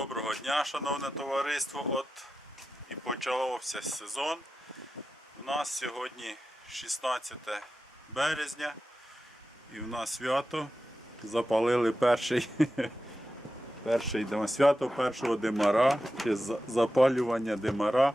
Доброго дня, шановне товариство. От і почався сезон. У нас сьогодні 16 березня і в нас свято. Запалили перший, перший свято першого димара, чи запалювання димара.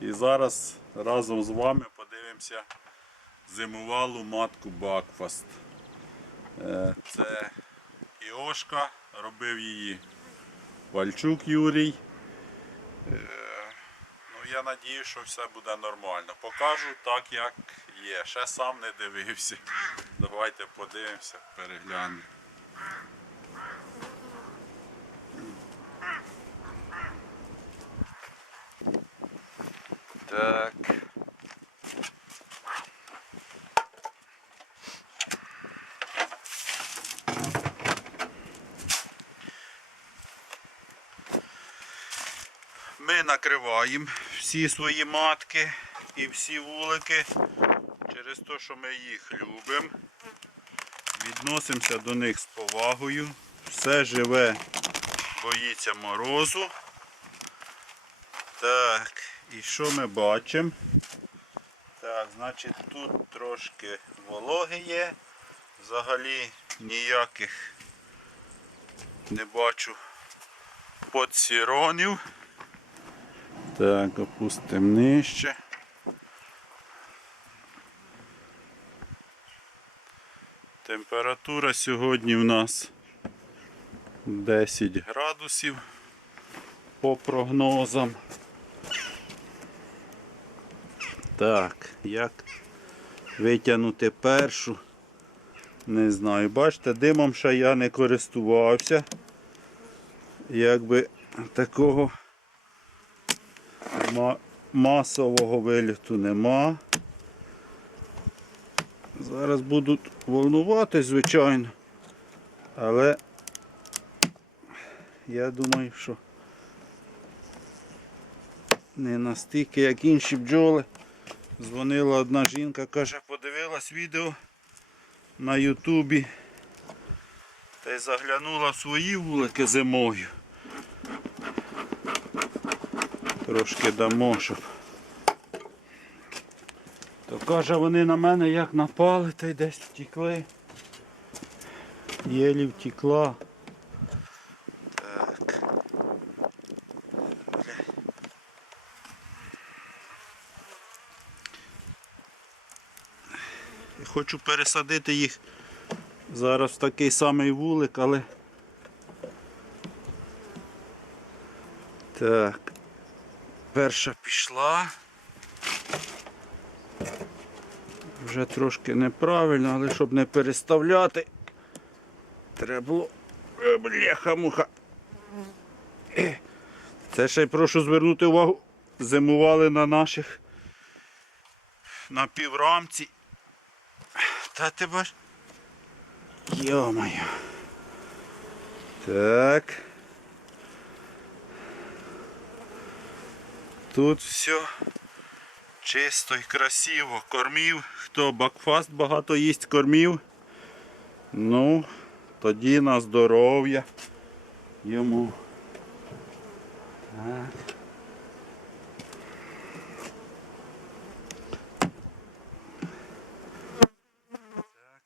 І зараз разом з вами подивимося зимувалу матку Бакфаст. Е, Це Іошка, робив її Вальчук Юрій. Е, Ну, я надію, що все буде нормально. Покажу так, як є. Ще сам не дивився. Давайте подивимося, переглянемо. Так. Ми накриваємо всі свої матки і всі вулики через те, що ми їх любимо. Відносимося до них з повагою. Все живе, боїться морозу. Так, і що ми бачимо? Так, значить тут трошки вологи є. Взагалі ніяких не бачу подсіронів. Так, опустимо нижче. Температура сьогодні в нас 10 градусів по прогнозам. Так, як витягнути першу? Не знаю. Бачите, димом ще я не користувався. Якби такого масового виліту нема. Зараз будуть волнувати, звичайно. Але я думаю, що не настільки, як інші бджоли. Дзвонила одна жінка, каже, подивилась відео на Ютубі та й заглянула в свої вулики зимою. Трошки дамо, щоб. То каже, вони на мене як напали, та й десь втікли. Єлі втекла. Так. Я Хочу пересадити їх зараз в такий самий вулик, але. Так. Перша пішла. Вже трошки неправильно, але щоб не переставляти, треба було. Е, Бляха-муха. Е. Це ще й прошу звернути увагу. Зимували на наших на піврамці. Та ти бач. Йо-моє. Так. Тут все чисто і красиво. Кормів. Хто бакфаст багато їсть кормів. Ну, тоді на здоров'я йому. Так.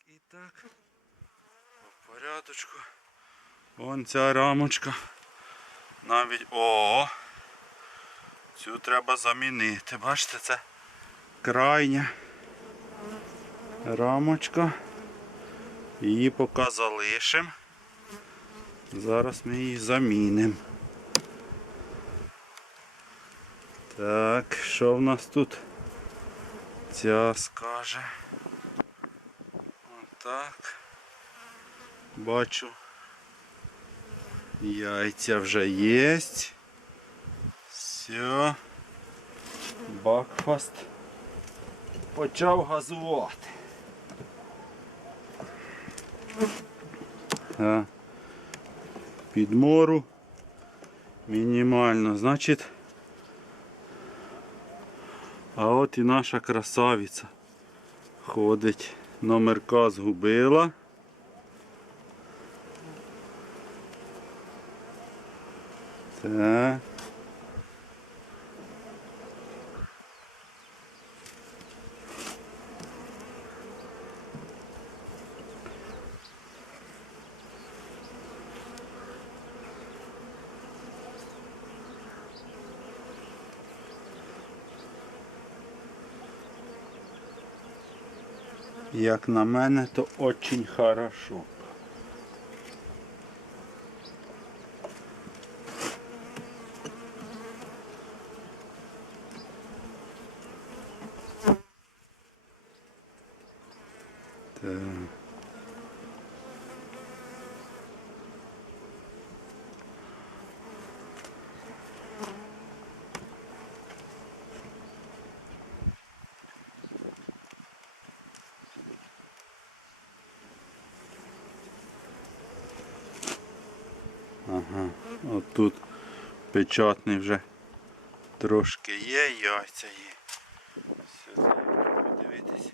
І так. По порядочку. Вон ця рамочка. Навіть. О! Цю треба замінити. Бачите, це крайня рамочка. Її поки залишимо. Зараз ми її замінимо. Так, що в нас тут? Ця скаже. Отак. Бачу. Яйця вже єсть. Все. Бакфаст почав газувати. А, підмору мінімально. Значить. А от і наша красавиця ходить. Номерка згубила. Так. Як на мене, то очень хорошо. Ага, от тут печатний вже трошки є, яйця є. Сюди подивитись.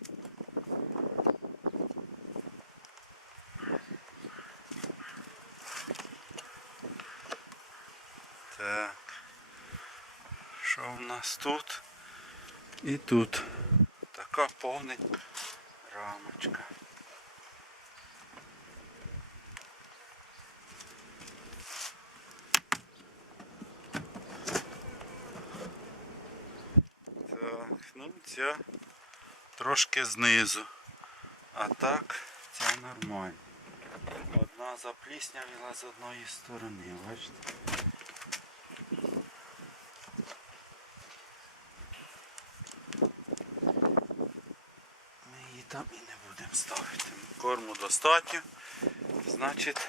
Так. Що в нас тут? І тут. Така повненька рамочка. Так, ну ця трошки знизу. А так ця нормально. Одна запліснявіла з одної сторони, бачите? Ми її там і не будемо ставити. Корму достатньо. Значить,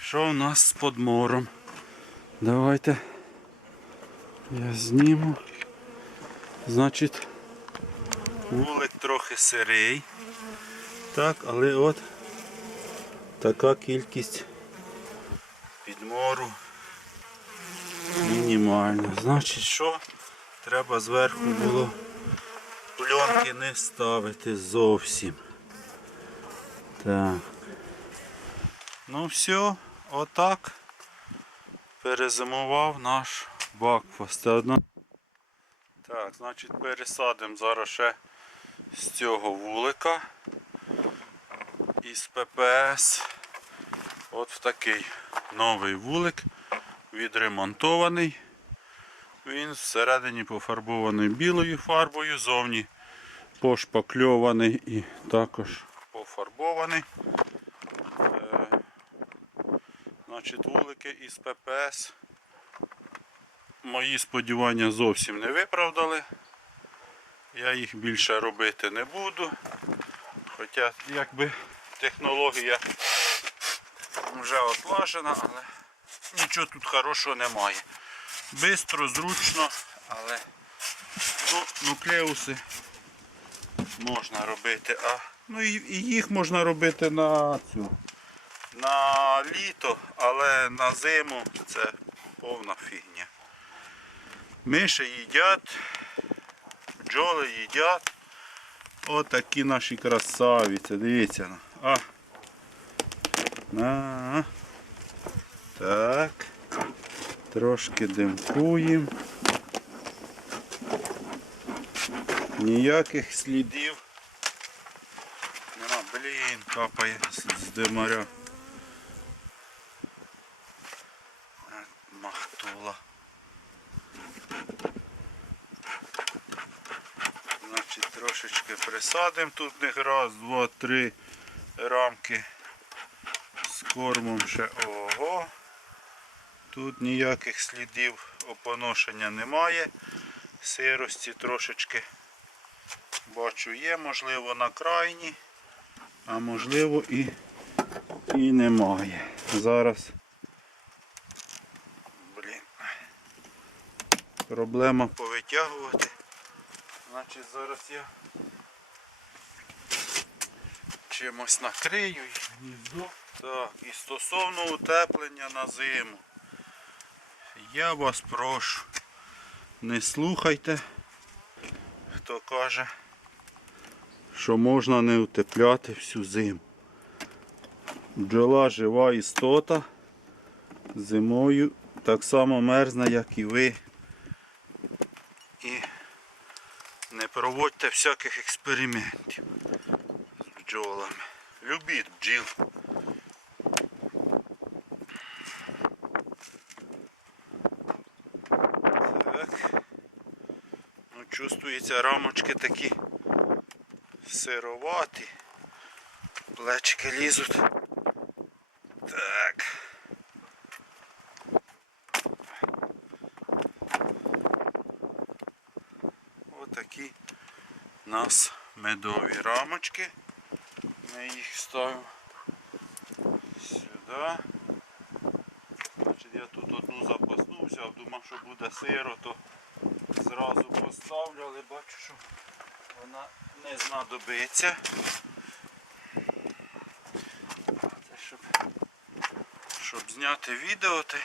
що у нас з подмором? Давайте я зніму. Значить, вулик трохи сирий. Так, але от така кількість підмору мінімальна. Значить, що треба зверху було пленки не ставити зовсім. Так. Ну все, отак перезимував наш бакфаст. Так, значить пересадимо зараз ще з цього вулика із ППС. От в такий новий вулик, відремонтований. Він всередині пофарбований білою фарбою, зовні пошпакльований і також пофарбований. Е, значить, вулики із ППС мої сподівання зовсім не виправдали. Я їх більше робити не буду. Хоча якби технологія вже отлажена, але нічого тут хорошого немає. Бистро, зручно, але ну, нуклеуси можна робити, а ну і, і їх можна робити на цю на літо, але на зиму це повна фігня. Миші їдять, бджоли їдять. Отакі наші красавиці, дивіться. А. На. Так. Трошки димкуємо. Ніяких слідів. Нема, блін, капає з димаря. А, Махтула. Значить, присадимо тут них раз, два, три рамки з кормом ще ого. Тут ніяких слідів опоношення немає. Сирості трошечки бачу є, можливо на крайні, а можливо і, і немає. Зараз блін, проблема повитягувати. Значить зараз я чимось накрию гніздо. Так, і стосовно утеплення на зиму. Я вас прошу, не слухайте, хто каже, що можна не утепляти всю зиму. Бджола жива істота, зимою так само мерзне, як і ви. І не проводьте всяких експериментів бджолами. Любіть бджіл. Так. Ну, чувствується, рамочки такі сироваті. Плечики лізуть. Так. Отакі у нас медові рамочки. Ми їх ставимо сюди. Значить, я тут одну запасну взяв, думав, що буде сиро, то зразу поставлю, але бачу, що вона не знадобиться. Щоб, зняти відео, ти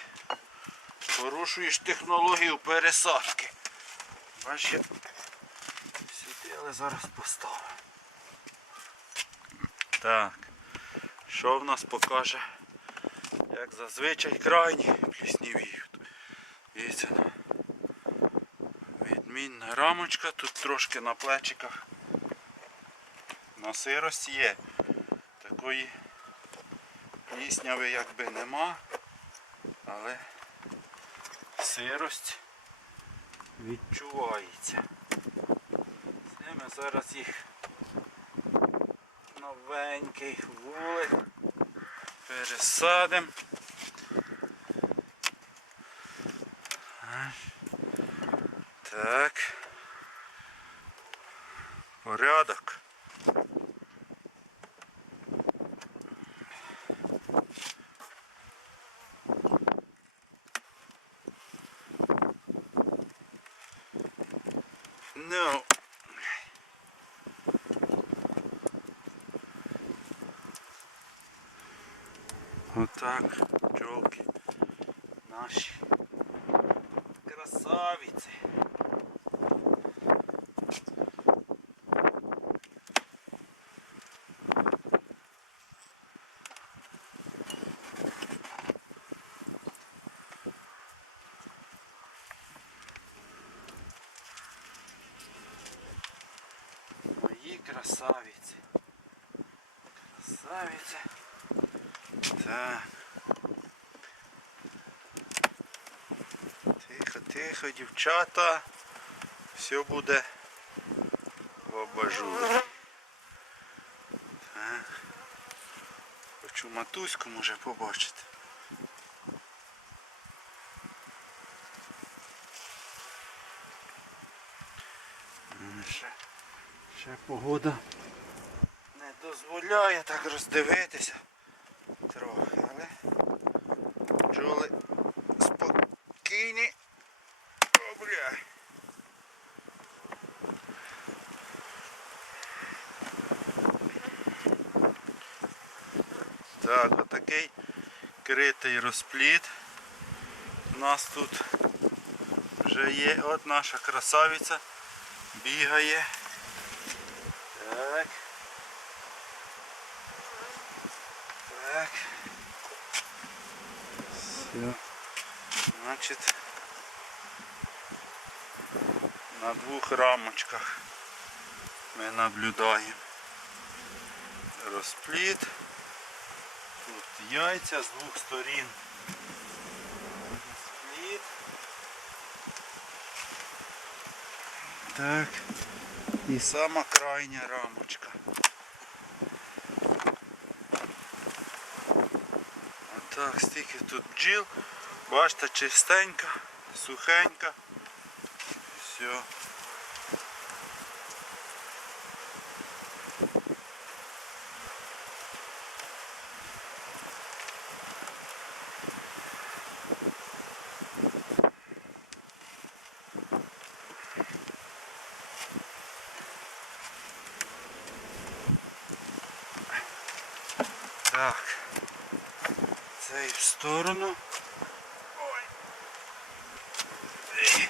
порушуєш технологію пересадки. Бачиш, сюди, але зараз поставлю. Так. Що в нас покаже? Як зазвичай крайні пліснівіють. Дивіться. Відмінна рамочка, тут трошки на плечиках на сирості є. Такої плісняви якби нема, але сирость відчувається. Це ми зараз їх новенький вулик пересадимо. Так. Порядок. Ну. Отак, пчелки наші красавиці. Мої красавиці. Красавиці. Так. Тихо, дівчата. Все буде в абажурі. Хочу матуську може побачити. Ще, ще погода не дозволяє так роздивитися трохи, але бджоли спокійні. О, бля. Так, отакий критий розпліт. У нас тут вже є от наша красавиця бігає. Так. Так. Все. Значит, на двух рамочках ми наблюдаємо розпліт. Тут з двох сторін. Розпліт. Так. І сама крайня рамочка. Так, стільки тут бджіл. Бачите, чистенька, сухенька. Все. Так. Це і в сторону. Ой. І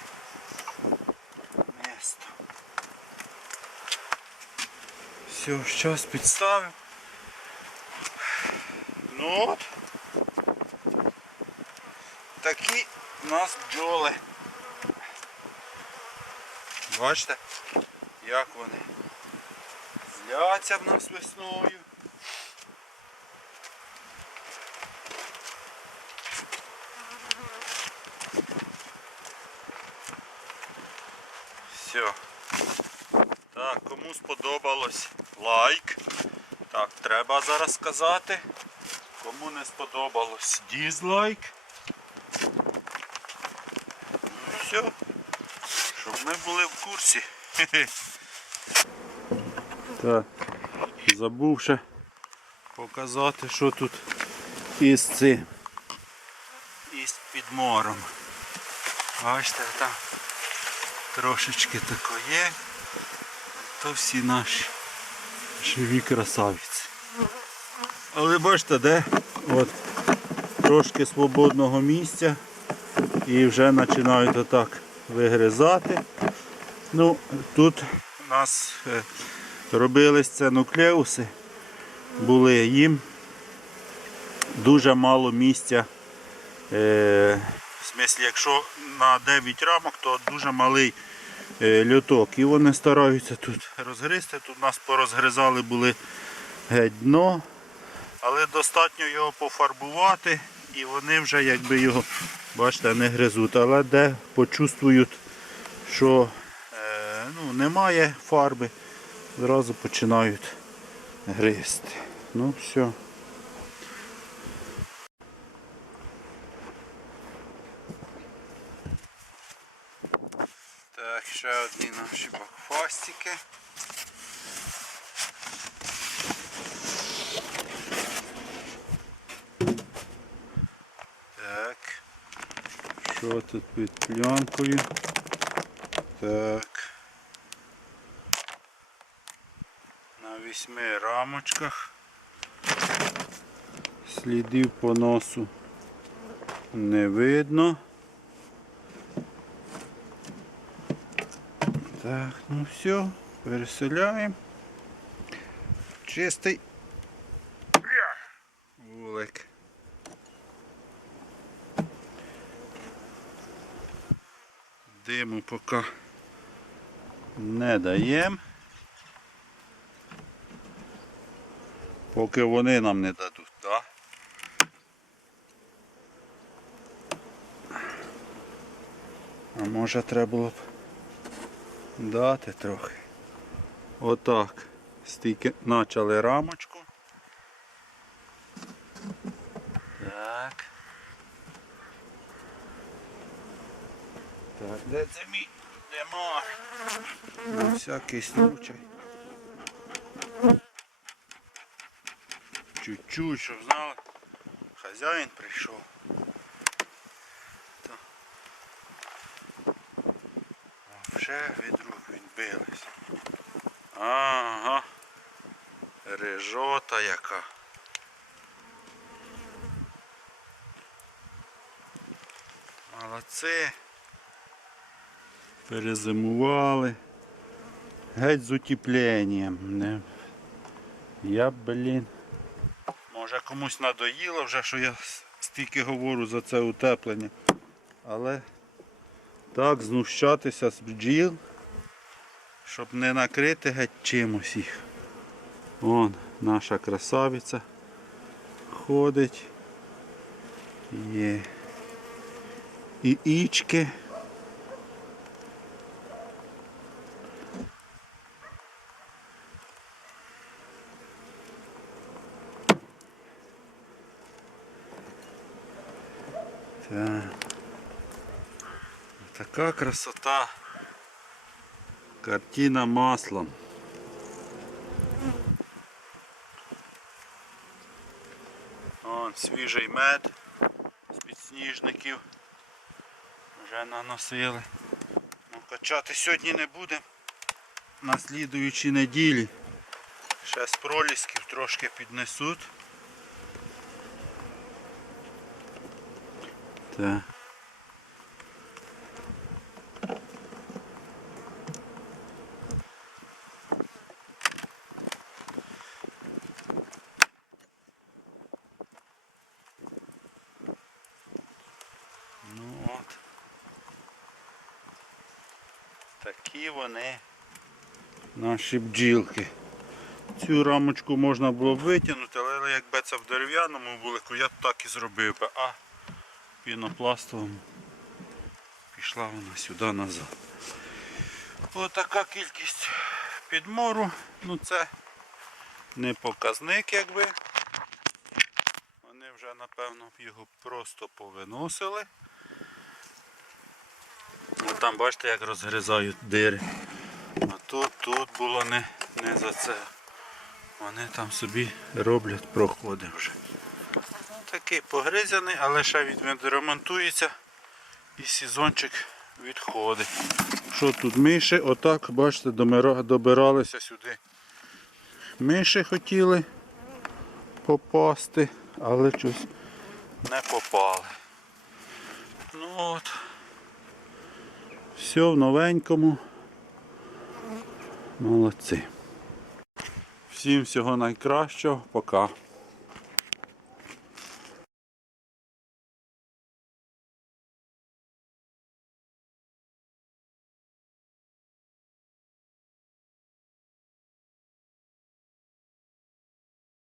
Место. Все, зараз підставимо. Ну от. Отакі у нас бджоли. Бачите, як вони зляться в нас весною. Все. Так, кому сподобалось лайк. Так, треба зараз сказати. Кому не сподобалось дізлайк. Ну і все. Щоб ми були в курсі. Так, забув ще показати, що тут із цим. Із підмором. Бачите, там трошечки тако є. То всі наші живі красавиці. Але бачите, де от трошки свободного місця і вже починають отак вигризати. Ну, тут у нас е, робились це нуклеуси, були їм дуже мало місця. Е, в смислі, якщо на 9 рамок, то дуже малий льоток. І вони стараються тут розгризти. Тут нас порозгризали були геть дно. Але достатньо його пофарбувати і вони вже якби його, бачите, не гризуть. Але де почувствують, що е, ну, немає фарби, зразу починають гризти. Ну все. Так, ще одні наші бакфастики. Так. Що тут під пленкою? Так. На вісьми рамочках. Слідів по носу не видно. Так, ну все, переселяємо. Чистий вулик. Диму поки не даємо. Поки вони нам не дадуть, так? А може треба було б дати трохи. Отак. Стільки почали рамочку. Так. Так, де це мій демар? На всякий случай. Чуть-чуть, щоб знали. Хазяїн прийшов. О, Вже від рук. Ага. Рижота яка. Молодці. Перезимували. Геть з утепленням. Не. Я, блін. Може комусь надоїло вже, що я стільки говорю за це утеплення. Але так знущатися з бджіл, щоб не накрити геть чимось їх. Вон наша красавиця ходить. Є. І ічки. Так. Така красота. Картина маслом. Вон свіжий мед з підсніжників. Вже наносили. Ну, качати сьогодні не будемо. На слідуючій неділі. Ще з пролісків трошки піднесуть. Так. Такі вони наші бджілки. Цю рамочку можна було б витягнути, але якби це в дерев'яному вулику, я б так і зробив би. А пінопластовому пішла вона сюди назад. Отака кількість підмору. Ну це не показник якби. Вони вже напевно його просто повиносили. Там бачите як розгризають дири. А тут, тут було не, не за це. Вони там собі роблять проходи вже. Такий погризаний, але ще від- відремонтується і сезончик відходить. Що тут миші? Отак, бачите, добиралися сюди. Миші хотіли попасти, але щось не попали. Ну от. Все в новенькому. Молодці. Всім всього найкращого. Пока.